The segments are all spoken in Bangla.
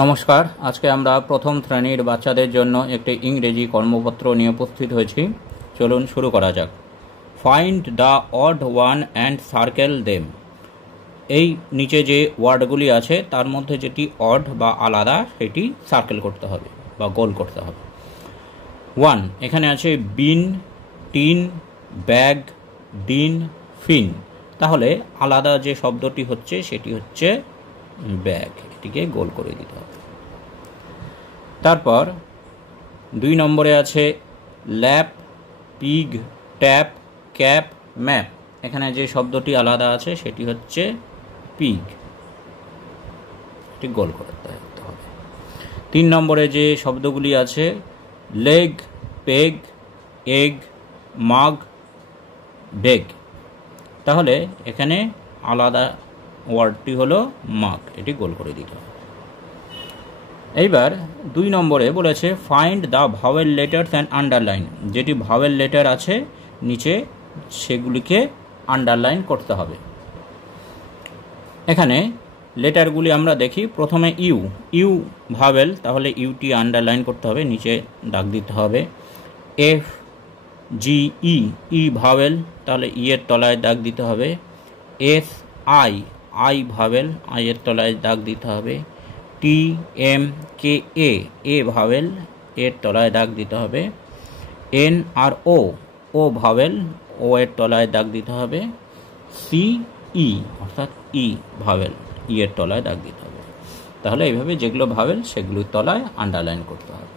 নমস্কার। আজকে আমরা প্রথম শ্রেণীর বাচ্চাদের জন্য একটি ইংরেজি কর্মপত্র নিয়ে উপস্থিত হয়েছি। চলুন শুরু করা যাক। Find the odd one and circle them. এই নিচে যে ওয়ার্ডগুলি আছে তার মধ্যে যেটি অড বা আলাদা সেটি সার্কেল করতে হবে বা গোল করতে হবে। 1 এখানে আছে বিন, টিন, ব্যাগ, ডিন, ফিন। তাহলে আলাদা যে শব্দটি হচ্ছে সেটি হচ্ছে ব্যাগ, এটিকে গোল করে দিতে হবে। তারপর 2 নম্বরে আছে ল্যাপ, পিগ, ট্যাপ, ক্যাপ, ম্যাপ। এখানে যে শব্দটি আলাদা আছে সেটি হচ্ছে পিগ, এটি গোল করতে হবে। 3 নম্বরে যে শব্দগুলি আছে লেগ, পেগ, এগ, মাগ, বেগ। তাহলে এখানে আলাদা ওয়ার্ডটি হলো মাগ, এটি গোল করে দিতে হবে। এইবার 2 নম্বরে বলেছে find the vowel letters and underline. যেটি ভাওয়েল লেটার আছে নিচে সেগুলিকে আন্ডারলাইন করতে হবে। এখানে লেটারগুলি আমরা দেখি। প্রথমে ইউ, ইউ ভাওয়েল, তাহলে ইউটি আন্ডারলাইন করতে হবে, নিচে দাগ দিতে হবে। এফ, জি, ই, ই ভাওয়েল, তাহলে ই এর তলায় দাগ দিতে হবে। S, I, I vowel, I এর তলায় দাগ দিতে হবে। টি, এম, কে, এ ভাওয়েল, এর তলায় দাগ দিতে হবে। এন আর ও, ও ভাওয়েল, ও এর তলায় দাগ দিতে হবে। সি, ই অর্থাৎ ই ভাওয়েল, ই এর তলায় দাগ দিতে হবে। তাহলে এইভাবে যেগুলো ভাওয়েল সেগুলোর তলায় আন্ডারলাইন করতে হবে।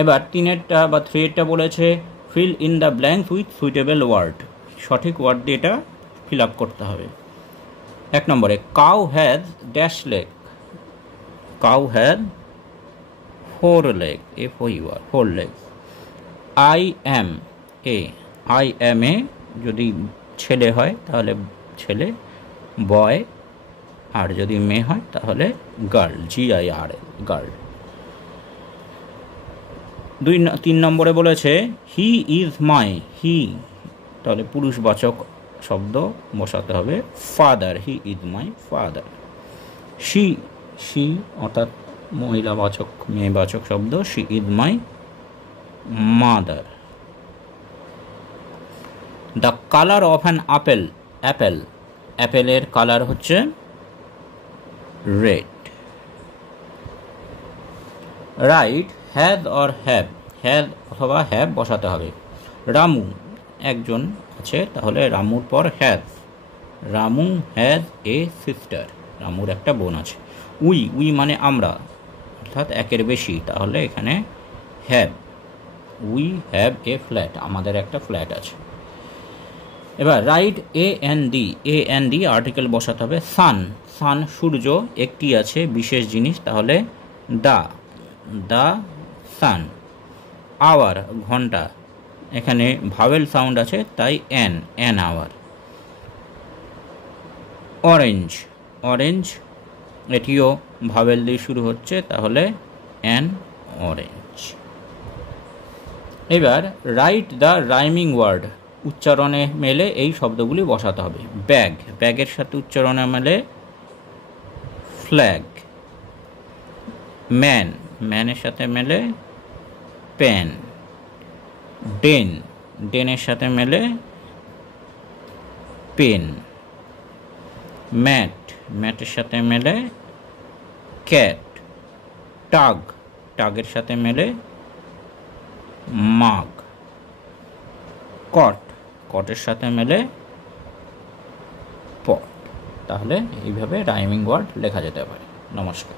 এবার 3 বা 3 বলেছে fill in the blanks with suitable word. সঠিক ওয়ার্ড দিয়ে এটা ফিল আপ করতে হবে। 1 নম্বরে cow has dash leg. Cow has 4 leg, FOUR 4 legs. I am a, I am a যদি ছেলে হয় তাহলে ছেলে, বয়, আর যদি মেয়ে হয় তাহলে গার্ল, GIRL, গার্ল। 3 নম্বরে বলেছে হি ইজ মাই, হি তাহলে পুরুষবাচক শব্দ বসাতে হবে father, he is my father. She, she অর্থাৎ মহিলাবাচক মেয়েবাচক শব্দ, she is my mother. The colour of an apple, apple, অ্যাপেলের কালার হচ্ছে red. Right has or have, has অথবা হ্যাভ বসাতে হবে। রামু একজন আছে, তাহলে রামুর পর has. Ramu has a sister, রামুর একটা বোন আছে। উই, উই মানে আমরা অর্থাৎ একের বেশি, তাহলে এখানে have. We have a flat, আমাদের একটা ফ্ল্যাট আছে। এবার রাইট AND আর্টিকেল বসাতে হবে। সান, সান সূর্য, একটি আছে বিশেষ জিনিস, তাহলে দা সান। আওয়ার ঘন্টা, এখানে ভাওয়েল সাউন্ড আছে তাই অ্যান আওয়ার। অরেঞ্জ, অরেঞ্জ এটিও ভাওয়েল দিয়ে শুরু হচ্ছে, তাহলে অ্যান অরেঞ্জ। এবার রাইট দ্য রাইমিং ওয়ার্ড, উচ্চারণে মেলে এই শব্দগুলি বসাতে হবে। ব্যাগ, ব্যাগের সাথে উচ্চারণে মেলে ফ্ল্যাগ। ম্যান, ম্যানের সাথে মেলে পেন। ডেন, ডেনের সাথে মেলে পেন। ম্যাট, ম্যাটের সাথে মেলে ক্যাট। টাগ, টাগের সাথে মেলে মাগ। কট, কটের সাথে মেলে পট। তাহলে এইভাবে রাইমিং ওয়ার্ড লেখা যেতে পারে। নমস্কার।